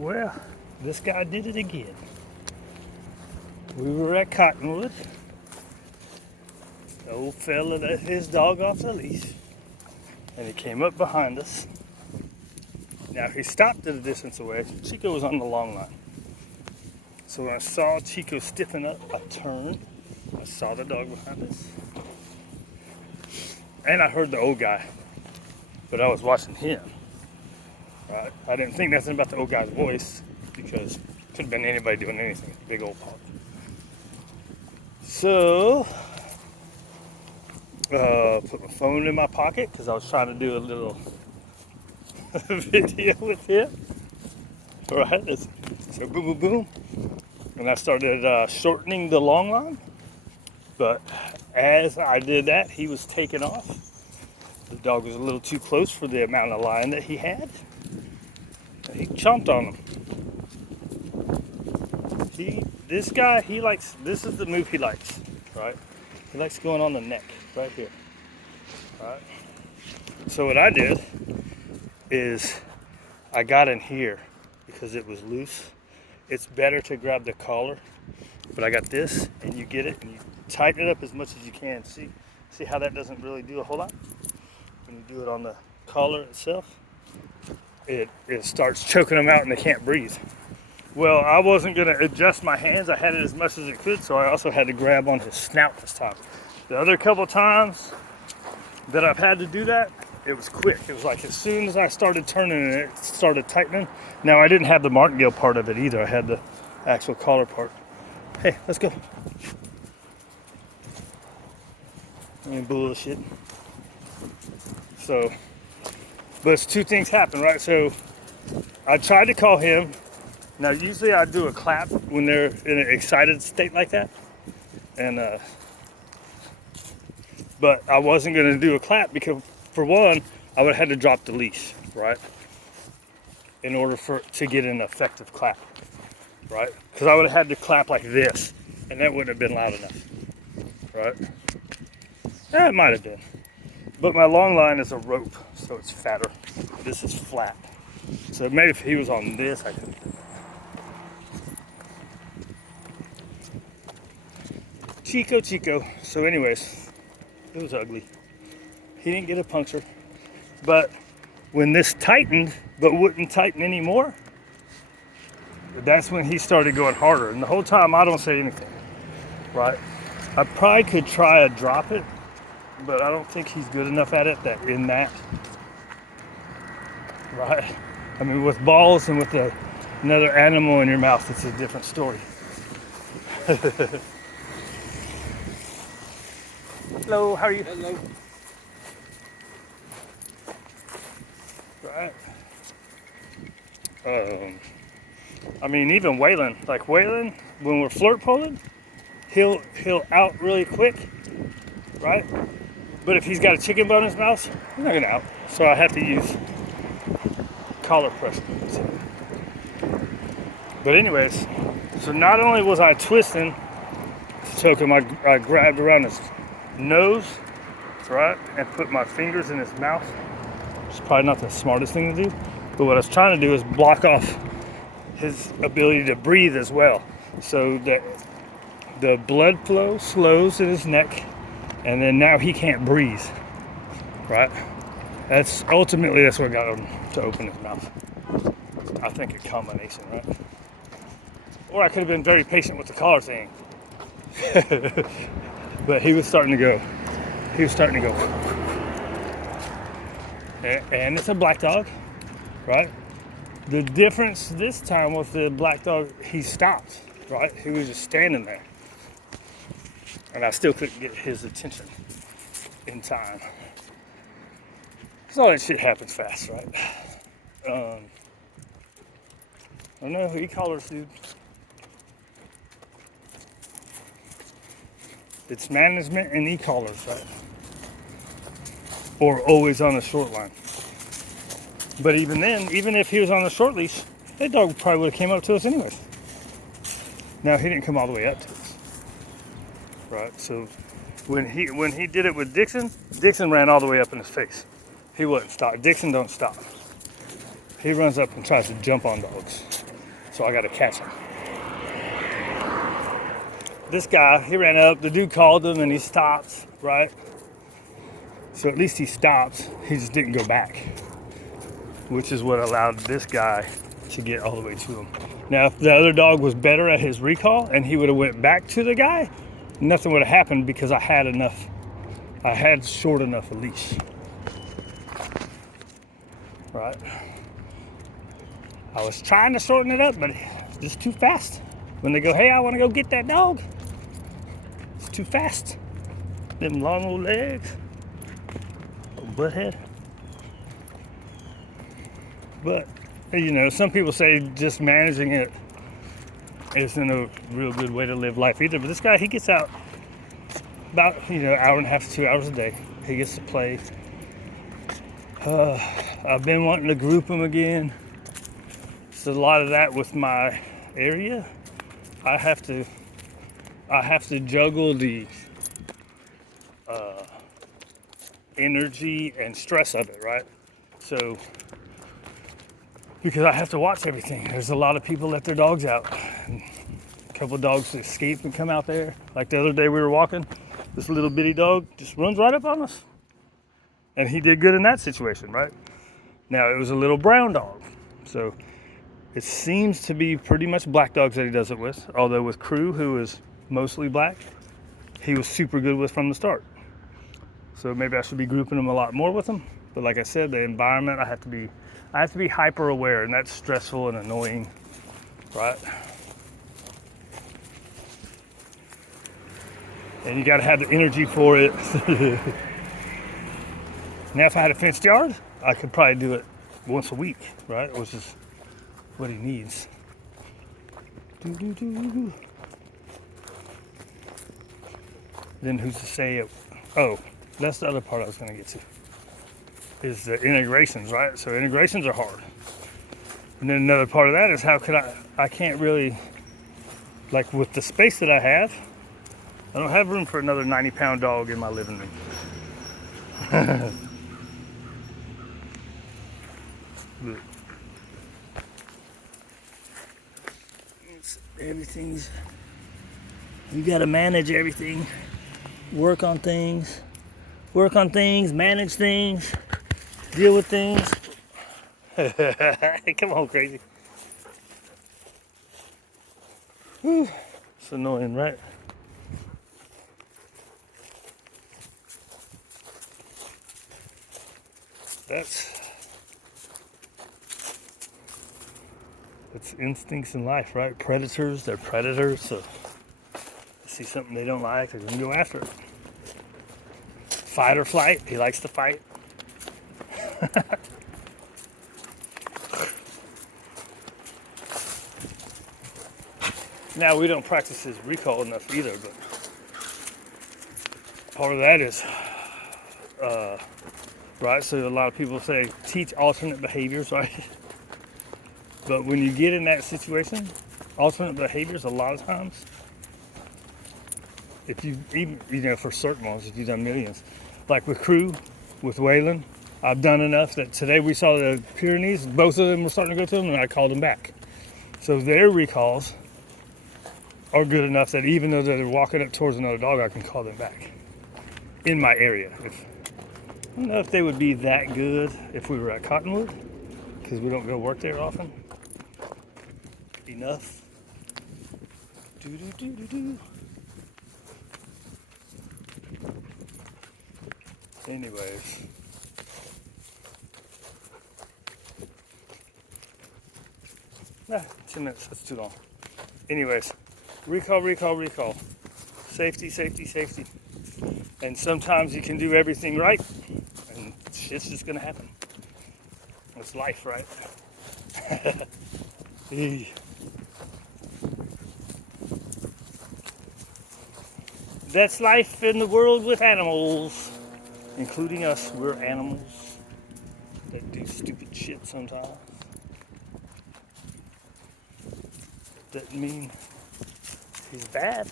Well, this guy did it again. We were at Cottonwood. The old fella let his dog off the leash, and he came up behind us. Now he stopped at a distance away. Chico was on the long line. So when I saw Chico stiffen up, I turned. I saw the dog behind us. And I heard the old guy, but I was watching him. Right? I didn't think nothing about the old guy's voice because it could have been anybody doing anything. Big old park. So, put my phone in my pocket because I was trying to do a little video with him. Right? So boom, boom, boom. And I started shortening the long line. But as I did that, he was taking off. The dog was a little too close for the amount of line that he had. And he chomped on him. This guy, this is the move he likes, right? He likes going on the neck, right here, right? So what I did is I got in here because it was loose. It's better to grab the collar, but I got this, and you get it, and you tighten it up as much as you can. See how that doesn't really do a whole lot? When you do it on the collar itself, it starts choking them out and they can't breathe. Well, I wasn't going to adjust my hands. I had it as much as it could, so I also had to grab on his snout this time. The other couple times that I've had to do that, it was quick. It was like as soon as I started turning and it started tightening. Now, I didn't have the martingale part of it either. I had the actual collar part. Hey, let's go. I mean, bullshit. So, but two things happen, right? So, I tried to call him. Now, usually I do a clap when they're in an excited state like that. And, but I wasn't going to do a clap because, for one, I would have had to drop the leash, right? In order to get an effective clap, right? Because I would have had to clap like this, and that wouldn't have been loud enough, right? Yeah, it might have been. But my long line is a rope, so it's fatter. This is flat. So maybe if he was on this, I could. Chico. So anyways, it was ugly. He didn't get a puncture. But when this tightened, but wouldn't tighten anymore, that's when he started going harder. And the whole time I don't say anything, right? I probably could try to drop it, but I don't think he's good enough at it right? I mean, with balls and with another animal in your mouth, it's a different story. Hello, how are you? Hello. Right. I mean, even Waylon, when we're flirt poling, he'll out really quick, right? But if he's got a chicken bone in his mouth, he's not gonna out. So I have to use collar pressure. But anyways, so not only was I twisting to choke him, I grabbed around his nose, right, and put my fingers in his mouth. It's probably not the smartest thing to do, but what I was trying to do is block off his ability to breathe as well, so that the blood flow slows in his neck, and then now he can't breathe, right? That's what got him to open his mouth. I think a combination, right? Or I could have been very patient with the collar thing. But he was starting to go. And it's a black dog, right? The difference this time was the black dog, he stopped, right? He was just standing there. And I still couldn't get his attention in time. So all that shit happens fast, right? I don't know, e-collars, dude. It's management and e-collars, right? Or always on a short line. But even then, even if he was on the short leash, that dog probably would have came up to us anyways. Now, he didn't come all the way up to us, right? So when he did it with Dixon ran all the way up in his face. He wouldn't stop. Dixon don't stop. He runs up and tries to jump on dogs. so I got to catch him. This guy, he ran up, the dude called him and he stopped, right? So at least he stopped, he just didn't go back, which is what allowed this guy to get all the way to him. Now, if the other dog was better at his recall and he would have went back to the guy, nothing would have happened because I had short enough a leash, right? I was trying to shorten it up, but it's just too fast. When they go, hey, I want to go get that dog, it's too fast. Them long old legs, butthead. But, you know, some people say just managing it isn't a real good way to live life either. But this guy, he gets out about, hour and a half to 2 hours a day. He gets to play. I've been wanting to group him again. So a lot of that with my area, I have to juggle the energy and stress of it, right? So, because I have to watch everything. There's a lot of people let their dogs out. And a couple of dogs escape and come out there. Like the other day we were walking, this little bitty dog just runs right up on us. And he did good in that situation, right? Now, it was a little brown dog. So, it seems to be pretty much black dogs that he does it with. Although with Crew, who is mostly black, he was super good with from the start. So maybe I should be grouping them a lot more with them. But like I said, the environment, I have to be hyper aware, and that's stressful and annoying, right? And you gotta have the energy for it. Now if I had a fenced yard, I could probably do it once a week, right? Which is what he needs. Then who's to say it? Oh, that's the other part I was going to get to, is the integrations, right? So integrations are hard. And then another part of that is how could I can't really, like with the space that I have, I don't have room for another 90-pound dog in my living room. Everything's, you got to manage everything, work on things, manage things, deal with things. Come on, crazy. Whew. It's annoying, right? That's instincts in life, right? Predators, they're predators, so they see something they don't like, they're gonna go after it. Fight or flight, he likes to fight. Now, we don't practice his recall enough either, but part of that is, right, so a lot of people say teach alternate behaviors, right? But when you get in that situation, alternate behaviors, a lot of times, if you even, for certain ones, if you've done millions, like with Crew, with Waylon, I've done enough that today we saw the Pyrenees, both of them were starting to go to them, and I called them back. So their recalls are good enough that even though they're walking up towards another dog, I can call them back in my area. I don't know if they would be that good if we were at Cottonwood, because we don't go work there often enough. Anyways, Ah, 10 minutes, that's too long. Anyways, recall. Safety. And sometimes you can do everything right, and shit's just gonna happen. It's life, right? That's life in the world with animals, including us. We're animals that do stupid shit sometimes. Doesn't mean he's bad.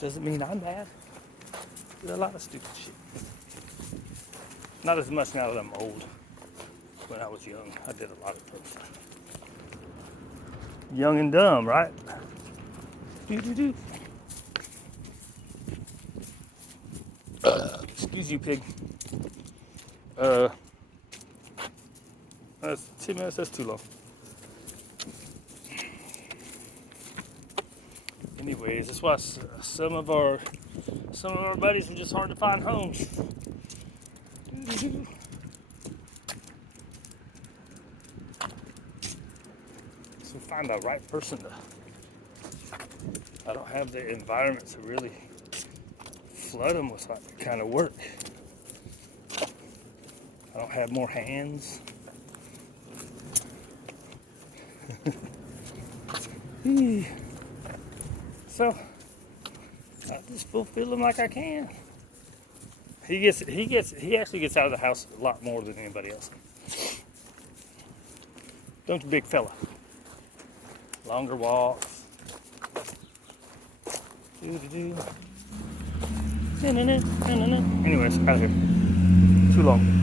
Doesn't mean I'm bad. There's a lot of stupid shit. Not as much now that I'm old. When I was young, I did a lot of dumb stuff. Young and dumb, right? Doo-doo-doo. Excuse you, pig. That's 2 minutes. That's too long. Anyways, that's why some of our buddies are just hard to find homes. So find the right person to. I don't have the environment to really flood them with that kind of work. I don't have more hands. So I just fulfill him like I can. He actually gets out of the house a lot more than anybody else. Don't you, big fella? Longer walks. Anyways, out of here. Too long.